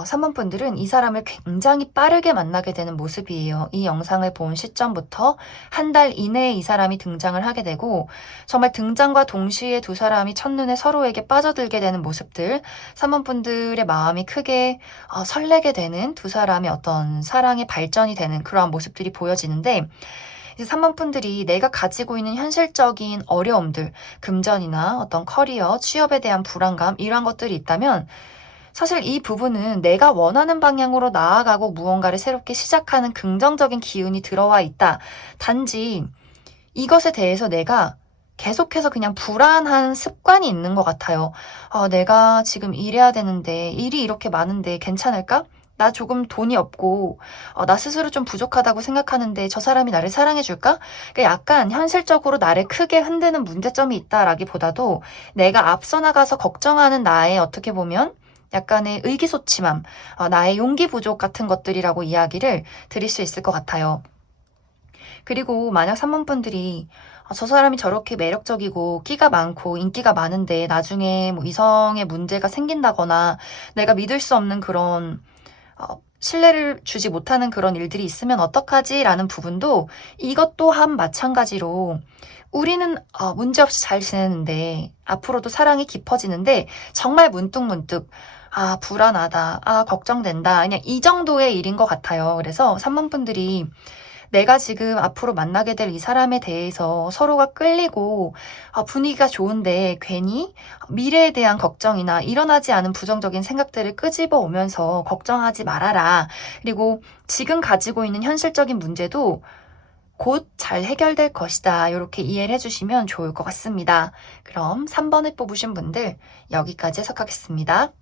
3번 분들은 이 사람을 굉장히 빠르게 만나게 되는 모습이에요. 이 영상을 본 시점부터 한 달 이내에 이 사람이 등장을 하게 되고 정말 등장과 동시에 두 사람이 첫눈에 서로에게 빠져들게 되는 모습들 3번 분들의 마음이 크게 설레게 되는 두 사람의 어떤 사랑의 발전이 되는 그러한 모습들이 보여지는데 이제 3번 분들이 내가 가지고 있는 현실적인 어려움들, 금전이나 어떤 커리어, 취업에 대한 불안감 이러한 것들이 있다면 사실 이 부분은 내가 원하는 방향으로 나아가고 무언가를 새롭게 시작하는 긍정적인 기운이 들어와 있다. 단지 이것에 대해서 내가 계속해서 그냥 불안한 습관이 있는 것 같아요. 내가 지금 일해야 되는데 일이 이렇게 많은데 괜찮을까? 나 조금 돈이 없고 나 스스로 좀 부족하다고 생각하는데 저 사람이 나를 사랑해줄까? 그러니까 약간 현실적으로 나를 크게 흔드는 문제점이 있다라기보다도 내가 앞서 나가서 걱정하는 나의 어떻게 보면 약간의 의기소침함, 나의 용기 부족 같은 것들이라고 이야기를 드릴 수 있을 것 같아요. 그리고 만약 3번 분들이 저 사람이 저렇게 매력적이고 끼가 많고 인기가 많은데 나중에 뭐 이성의 문제가 생긴다거나 내가 믿을 수 없는 그런 신뢰를 주지 못하는 그런 일들이 있으면 어떡하지? 라는 부분도 이것 또한 마찬가지로 우리는 문제없이 잘 지내는데 앞으로도 사랑이 깊어지는데 정말 문득문득 불안하다, 걱정된다. 그냥 이 정도의 일인 것 같아요. 그래서 3번 분들이 내가 지금 앞으로 만나게 될 이 사람에 대해서 서로가 끌리고 분위기가 좋은데 괜히 미래에 대한 걱정이나 일어나지 않은 부정적인 생각들을 끄집어 오면서 걱정하지 말아라. 그리고 지금 가지고 있는 현실적인 문제도 곧 잘 해결될 것이다. 이렇게 이해를 해주시면 좋을 것 같습니다. 그럼 3번을 뽑으신 분들 여기까지 해석하겠습니다.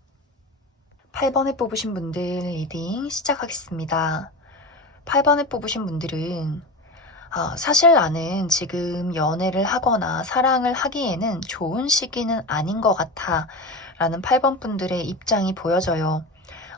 8번을 뽑으신 분들 리딩 시작하겠습니다. 8번을 뽑으신 분들은 사실 나는 지금 연애를 하거나 사랑을 하기에는 좋은 시기는 아닌 것 같아 라는 8번 분들의 입장이 보여져요.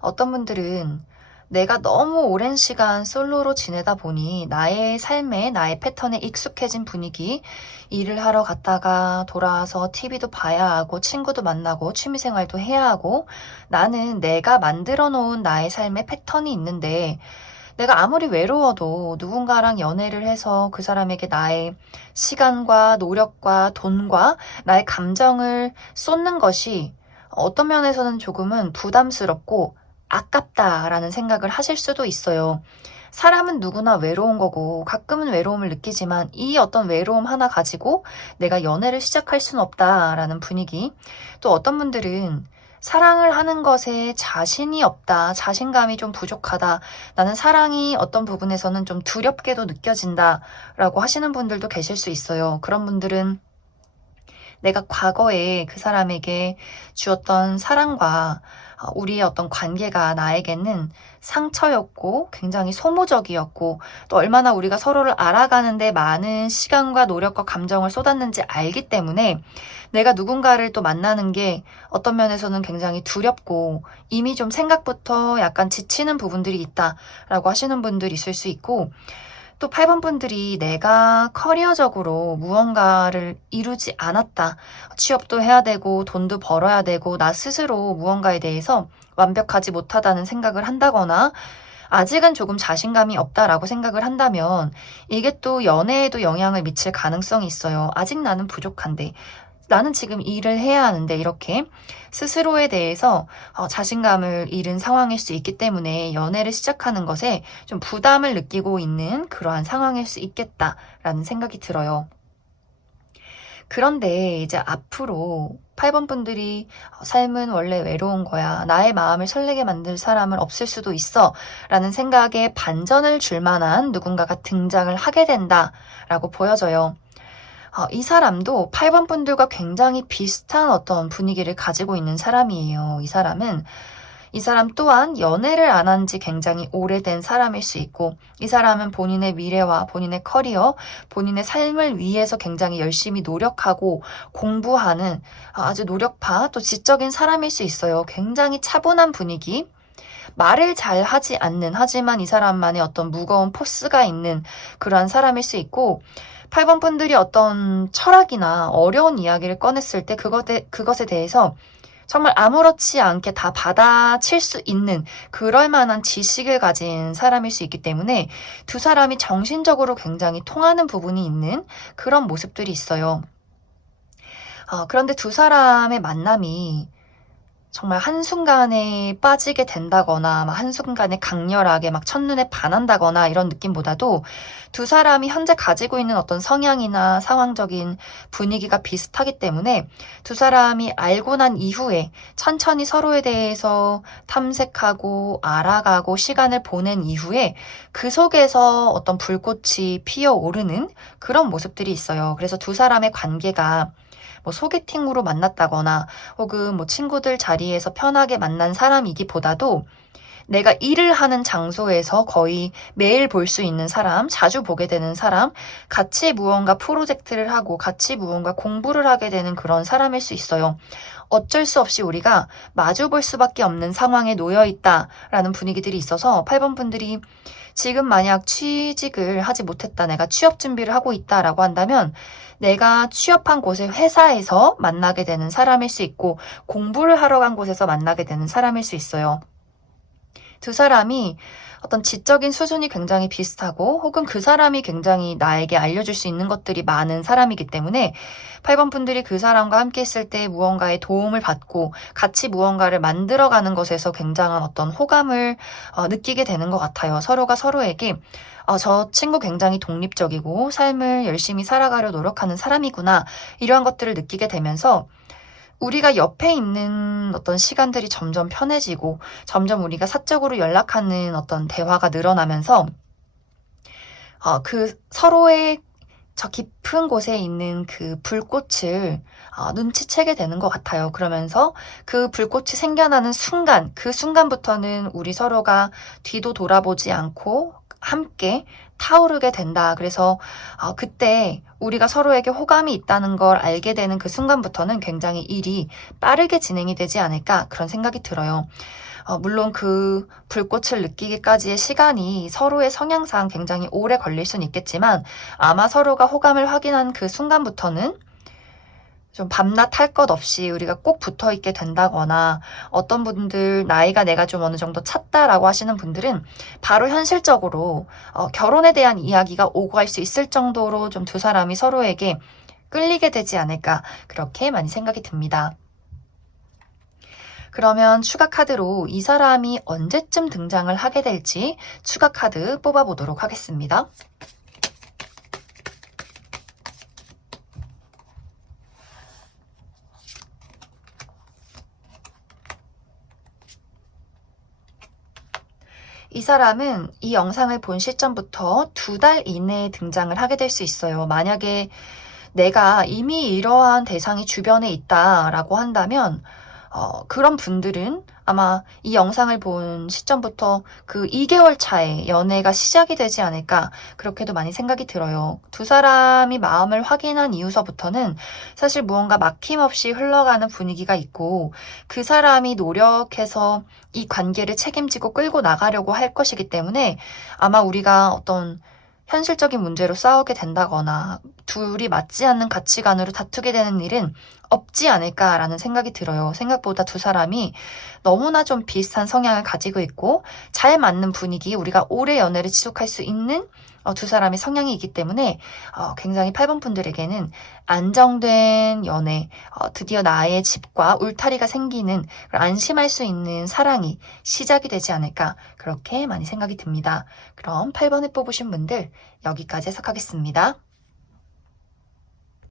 어떤 분들은 내가 너무 오랜 시간 솔로로 지내다 보니 나의 삶에, 나의 패턴에 익숙해진 분위기, 일을 하러 갔다가 돌아와서 TV도 봐야 하고 친구도 만나고 취미생활도 해야 하고 나는 내가 만들어 놓은 나의 삶의 패턴이 있는데 내가 아무리 외로워도 누군가랑 연애를 해서 그 사람에게 나의 시간과 노력과 돈과 나의 감정을 쏟는 것이 어떤 면에서는 조금은 부담스럽고 아깝다라는 생각을 하실 수도 있어요. 사람은 누구나 외로운 거고 가끔은 외로움을 느끼지만 이 어떤 외로움 하나 가지고 내가 연애를 시작할 수는 없다라는 분위기. 또 어떤 분들은 사랑을 하는 것에 자신이 없다, 자신감이 좀 부족하다, 나는 사랑이 어떤 부분에서는 좀 두렵게도 느껴진다라고 하시는 분들도 계실 수 있어요. 그런 분들은 내가 과거에 그 사람에게 주었던 사랑과 우리의 어떤 관계가 나에게는 상처였고 굉장히 소모적이었고 또 얼마나 우리가 서로를 알아가는데 많은 시간과 노력과 감정을 쏟았는지 알기 때문에 내가 누군가를 또 만나는 게 어떤 면에서는 굉장히 두렵고 이미 좀 생각부터 약간 지치는 부분들이 있다라고 하시는 분들이 있을 수 있고 또 8번 분들이 내가 커리어적으로 무언가를 이루지 않았다. 취업도 해야 되고 돈도 벌어야 되고 나 스스로 무언가에 대해서 완벽하지 못하다는 생각을 한다거나 아직은 조금 자신감이 없다라고 생각을 한다면 이게 또 연애에도 영향을 미칠 가능성이 있어요. 아직 나는 부족한데. 나는 지금 일을 해야 하는데 이렇게 스스로에 대해서 자신감을 잃은 상황일 수 있기 때문에 연애를 시작하는 것에 좀 부담을 느끼고 있는 그러한 상황일 수 있겠다라는 생각이 들어요. 그런데 이제 앞으로 8번 분들이 삶은 원래 외로운 거야. 나의 마음을 설레게 만들 사람은 없을 수도 있어. 라는 생각에 반전을 줄 만한 누군가가 등장을 하게 된다라고 보여져요. 이 사람도 8번 분들과 굉장히 비슷한 어떤 분위기를 가지고 있는 사람이에요. 이 사람 또한 연애를 안 한 지 굉장히 오래된 사람일 수 있고, 이 사람은 본인의 미래와 본인의 커리어, 본인의 삶을 위해서 굉장히 열심히 노력하고 공부하는 아주 노력파, 또 지적인 사람일 수 있어요. 굉장히 차분한 분위기. 말을 잘 하지 않는, 하지만 이 사람만의 어떤 무거운 포스가 있는 그러한 사람일 수 있고, 8번 분들이 어떤 철학이나 어려운 이야기를 꺼냈을 때 그것에 대해서 정말 아무렇지 않게 다 받아칠 수 있는 그럴 만한 지식을 가진 사람일 수 있기 때문에 두 사람이 정신적으로 굉장히 통하는 부분이 있는 그런 모습들이 있어요. 그런데 두 사람의 만남이 정말 한순간에 빠지게 된다거나 한순간에 강렬하게 막 첫눈에 반한다거나 이런 느낌보다도 두 사람이 현재 가지고 있는 어떤 성향이나 상황적인 분위기가 비슷하기 때문에 두 사람이 알고 난 이후에 천천히 서로에 대해서 탐색하고 알아가고 시간을 보낸 이후에 그 속에서 어떤 불꽃이 피어오르는 그런 모습들이 있어요. 그래서 두 사람의 관계가 소개팅으로 만났다거나 혹은 친구들 자리에서 편하게 만난 사람이기보다도 내가 일을 하는 장소에서 거의 매일 볼 수 있는 사람, 자주 보게 되는 사람, 같이 무언가 프로젝트를 하고 같이 무언가 공부를 하게 되는 그런 사람일 수 있어요. 어쩔 수 없이 우리가 마주 볼 수밖에 없는 상황에 놓여 있다라는 분위기들이 있어서 8번 분들이 지금 만약 취직을 하지 못했다, 내가 취업 준비를 하고 있다라고 한다면 내가 취업한 곳의 회사에서 만나게 되는 사람일 수 있고 공부를 하러 간 곳에서 만나게 되는 사람일 수 있어요. 두 사람이 어떤 지적인 수준이 굉장히 비슷하고 혹은 그 사람이 굉장히 나에게 알려줄 수 있는 것들이 많은 사람이기 때문에 8번 분들이 그 사람과 함께 있을 때 무언가의 도움을 받고 같이 무언가를 만들어가는 것에서 굉장한 어떤 호감을 느끼게 되는 것 같아요. 서로가 서로에게 저 친구 굉장히 독립적이고 삶을 열심히 살아가려 노력하는 사람이구나 이러한 것들을 느끼게 되면서 우리가 옆에 있는 어떤 시간들이 점점 편해지고 점점 우리가 사적으로 연락하는 어떤 대화가 늘어나면서 그 서로의 저 깊은 곳에 있는 그 불꽃을 눈치채게 되는 것 같아요. 그러면서 그 불꽃이 생겨나는 순간, 그 순간부터는 우리 서로가 뒤도 돌아보지 않고 함께 타오르게 된다. 그래서 그때 우리가 서로에게 호감이 있다는 걸 알게 되는 그 순간부터는 굉장히 일이 빠르게 진행이 되지 않을까 그런 생각이 들어요. 물론 그 불꽃을 느끼기까지의 시간이 서로의 성향상 굉장히 오래 걸릴 수는 있겠지만 아마 서로가 호감을 확인한 그 순간부터는 좀 밤낮 할 것 없이 우리가 꼭 붙어 있게 된다거나 어떤 분들 나이가 내가 좀 어느 정도 찼다라고 하시는 분들은 바로 현실적으로 결혼에 대한 이야기가 오고 갈 수 있을 정도로 좀 두 사람이 서로에게 끌리게 되지 않을까 그렇게 많이 생각이 듭니다. 그러면 추가 카드로 이 사람이 언제쯤 등장을 하게 될지 추가 카드 뽑아보도록 하겠습니다. 이 사람은 이 영상을 본 시점부터 2달 이내에 등장을 하게 될 수 있어요. 만약에 내가 이미 이러한 대상이 주변에 있다라고 한다면 그런 분들은 아마 이 영상을 본 시점부터 그 2개월 차에 연애가 시작이 되지 않을까 그렇게도 많이 생각이 들어요. 두 사람이 마음을 확인한 이후서부터는 사실 무언가 막힘없이 흘러가는 분위기가 있고 그 사람이 노력해서 이 관계를 책임지고 끌고 나가려고 할 것이기 때문에 아마 우리가 어떤 현실적인 문제로 싸우게 된다거나 둘이 맞지 않는 가치관으로 다투게 되는 일은 없지 않을까라는 생각이 들어요. 생각보다 두 사람이 너무나 좀 비슷한 성향을 가지고 있고 잘 맞는 분위기, 우리가 오래 연애를 지속할 수 있는 두 사람의 성향이기 때문에 굉장히 8번 분들에게는 안정된 연애, 드디어 나의 집과 울타리가 생기는 안심할 수 있는 사랑이 시작이 되지 않을까 그렇게 많이 생각이 듭니다. 그럼 8번을 뽑으신 분들 여기까지 해석하겠습니다.